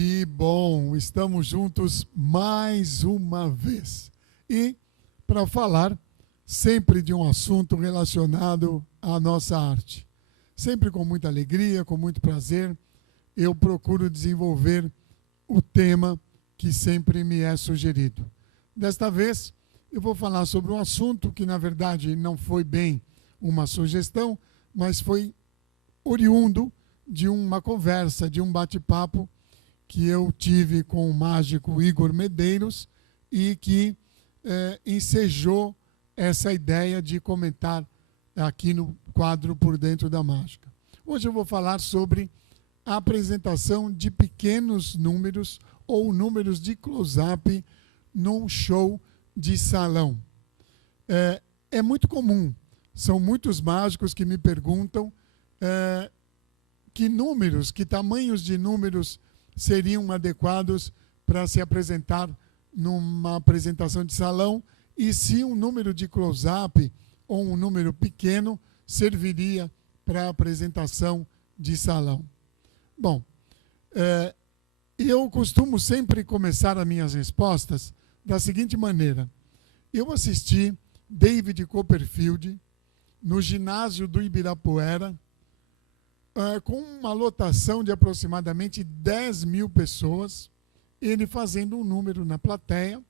Que bom, estamos juntos mais uma vez. E para falar sempre de um assunto relacionado à nossa arte. Sempre com muita alegria, com muito prazer, eu procuro desenvolver o tema que sempre me é sugerido. Desta vez, eu vou falar sobre um assunto que, na verdade, não foi bem uma sugestão, mas foi oriundo de uma conversa, de um bate-papo que eu tive com o mágico Igor Medeiros e que ensejou essa ideia de comentar aqui no quadro Por Dentro da Mágica. Hoje eu vou falar sobre a apresentação de pequenos números ou números de close-up num show de salão. É muito comum, são muitos mágicos que me perguntam que números, que tamanhos de números seriam adequados para se apresentar numa apresentação de salão e se um número de close-up ou um número pequeno serviria para a apresentação de salão. Bom, eu costumo sempre começar as minhas respostas da seguinte maneira. Eu assisti David Copperfield no ginásio do Ibirapuera com uma lotação de aproximadamente 10 mil pessoas, ele fazendo um número na plateia,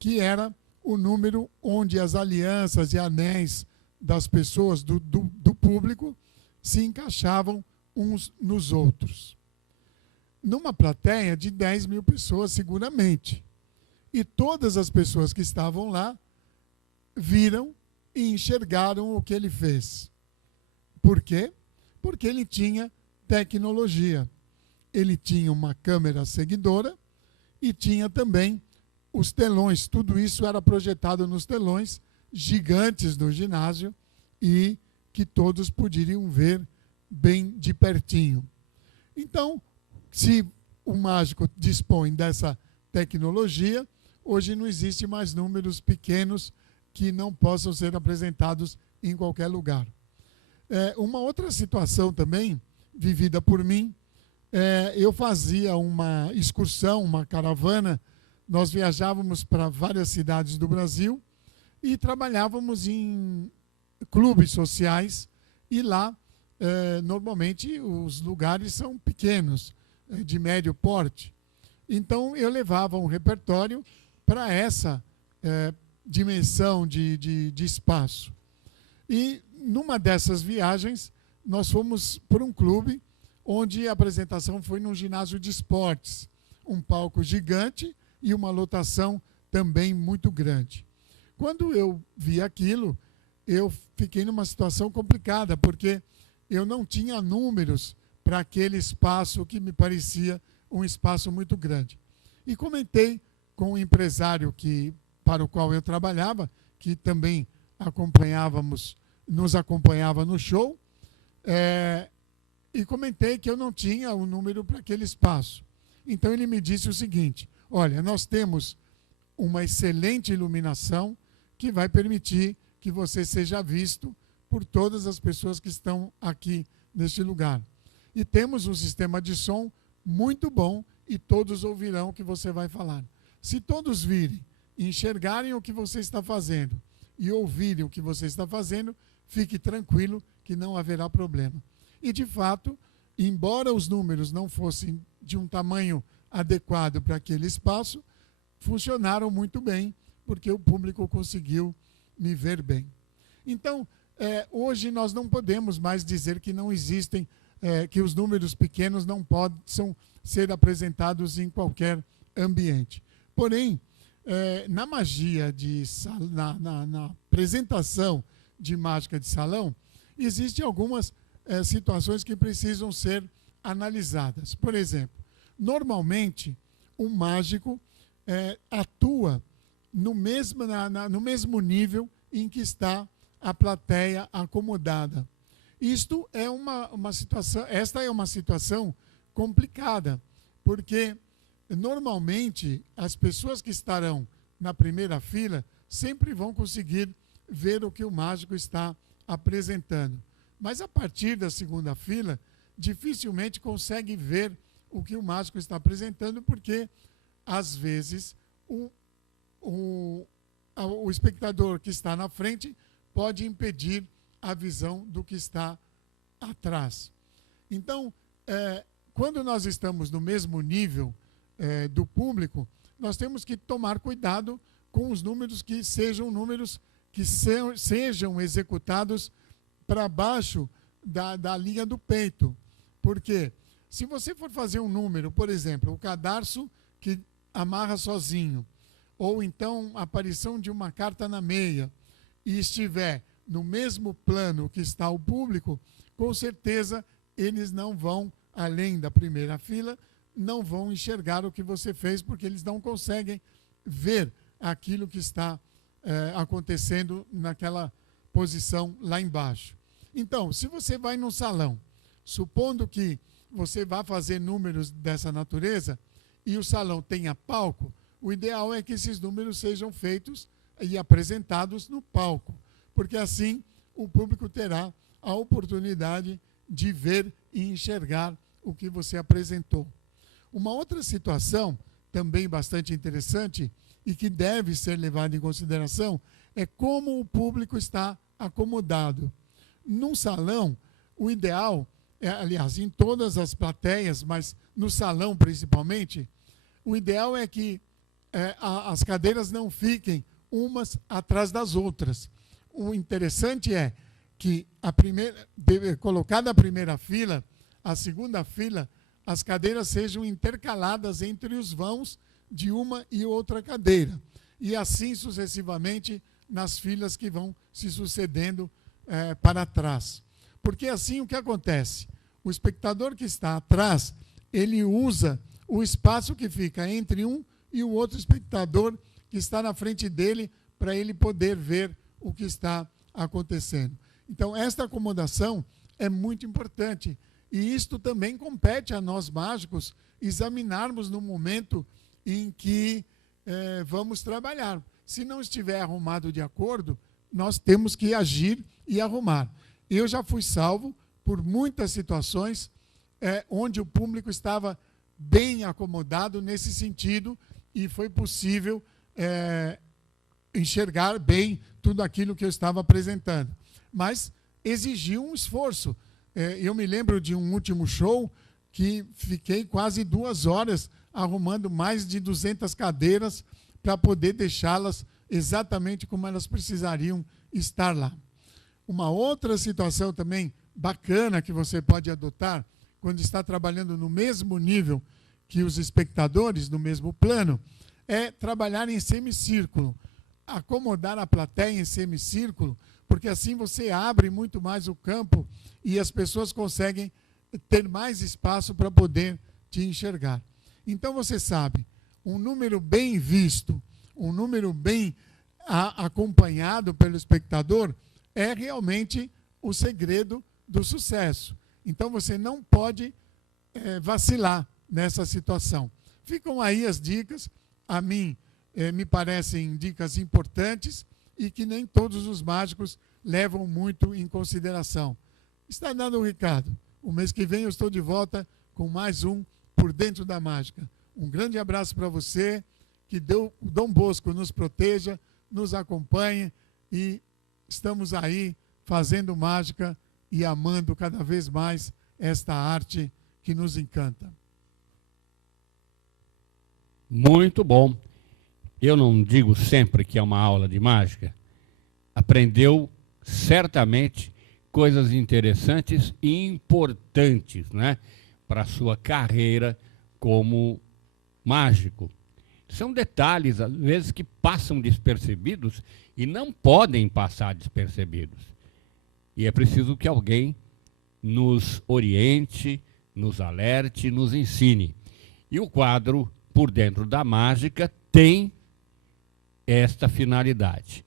que era o número onde as alianças e anéis das pessoas, do público, se encaixavam uns nos outros. Numa plateia de 10 mil pessoas, seguramente. E todas as pessoas que estavam lá viram e enxergaram o que ele fez. Por quê? Porque ele tinha tecnologia. Ele tinha uma câmera seguidora e tinha também os telões. Tudo isso era projetado nos telões gigantes do ginásio e que todos poderiam ver bem de pertinho. Então, se o mágico dispõe dessa tecnologia, hoje não existe mais números pequenos que não possam ser apresentados em qualquer lugar. Uma outra situação também, vivida por mim, eu fazia uma excursão, uma caravana, nós viajávamos para várias cidades do Brasil e trabalhávamos em clubes sociais e lá, normalmente, os lugares são pequenos, de médio porte. Então, eu levava um repertório para essa dimensão de espaço. E numa dessas viagens, nós fomos para um clube onde a apresentação foi num ginásio de esportes, um palco gigante e uma lotação também muito grande. Quando eu vi aquilo, eu fiquei numa situação complicada, porque eu não tinha números para aquele espaço que me parecia um espaço muito grande. E comentei com o empresário para o qual eu trabalhava, que também nos acompanhava no show, e comentei que eu não tinha o número para aquele espaço. Então ele me disse o seguinte: olha, nós temos uma excelente iluminação que vai permitir que você seja visto por todas as pessoas que estão aqui neste lugar. E temos um sistema de som muito bom e todos ouvirão o que você vai falar. Se todos virem e enxergarem o que você está fazendo e ouvirem o que você está fazendo, fique tranquilo que não haverá problema. E, de fato, embora os números não fossem de um tamanho adequado para aquele espaço, funcionaram muito bem, porque o público conseguiu me ver bem. Então, hoje nós não podemos mais dizer que não existem, que os números pequenos não possam ser apresentados em qualquer ambiente. Porém, na magia, na apresentação de mágica de salão, existem algumas situações que precisam ser analisadas. Por exemplo, normalmente, um mágico atua no mesmo nível em que está a plateia acomodada. Esta é uma situação complicada, porque normalmente as pessoas que estarão na primeira fila sempre vão conseguir ver o que o mágico está apresentando. Mas a partir da segunda fila, dificilmente consegue ver o que o mágico está apresentando, porque, às vezes, o espectador que está na frente pode impedir a visão do que está atrás. Então, quando nós estamos no mesmo nível do público, nós temos que tomar cuidado com os números que sejam números que sejam executados para baixo da linha do peito. Porque se você for fazer um número, por exemplo, o cadarço que amarra sozinho, ou então a aparição de uma carta na meia, e estiver no mesmo plano que está o público, com certeza eles não vão, além da primeira fila, não vão enxergar o que você fez, porque eles não conseguem ver aquilo que está acontecendo naquela posição lá embaixo. Então, se você vai num salão, supondo que você vá fazer números dessa natureza e o salão tenha palco, o ideal é que esses números sejam feitos e apresentados no palco, porque assim o público terá a oportunidade de ver e enxergar o que você apresentou. Uma outra situação, também bastante interessante e que deve ser levada em consideração, é como o público está acomodado. Num salão, o ideal, aliás, em todas as plateias, mas no salão principalmente, o ideal é que as cadeiras não fiquem umas atrás das outras. O interessante é que colocada a primeira fila, a segunda fila, as cadeiras sejam intercaladas entre os vãos de uma e outra cadeira. E assim sucessivamente nas filas que vão se sucedendo para trás. Porque assim o que acontece? O espectador que está atrás, ele usa o espaço que fica entre um e o outro espectador que está na frente dele para ele poder ver o que está acontecendo. Então, esta acomodação é muito importante. E isto também compete a nós mágicos examinarmos no momento em que vamos trabalhar. Se não estiver arrumado de acordo, nós temos que agir e arrumar. Eu já fui salvo por muitas situações onde o público estava bem acomodado nesse sentido e foi possível enxergar bem tudo aquilo que eu estava apresentando. Mas exigiu um esforço. Eu me lembro de um último show que fiquei quase 2 horas arrumando mais de 200 cadeiras para poder deixá-las exatamente como elas precisariam estar lá. Uma outra situação também bacana que você pode adotar quando está trabalhando no mesmo nível que os espectadores, no mesmo plano, é trabalhar em semicírculo, acomodar a plateia em semicírculo, porque assim você abre muito mais o campo e as pessoas conseguem ter mais espaço para poder te enxergar. Então você sabe, um número bem visto, um número bem acompanhado pelo espectador é realmente o segredo do sucesso. Então você não pode vacilar nessa situação. Ficam aí as dicas, a mim me parecem dicas importantes e que nem todos os mágicos levam muito em consideração. Está dado o recado. O mês que vem eu estou de volta com mais um Por Dentro da Mágica. Um grande abraço para você, que o Dom Bosco nos proteja, nos acompanhe e estamos aí fazendo mágica e amando cada vez mais esta arte que nos encanta. Muito bom. Eu não digo sempre que é uma aula de mágica. Aprendeu certamente coisas interessantes e importantes, né, para a sua carreira como mágico. São detalhes, às vezes, que passam despercebidos e não podem passar despercebidos. E é preciso que alguém nos oriente, nos alerte, nos ensine. E o quadro Por Dentro da Mágica tem esta finalidade.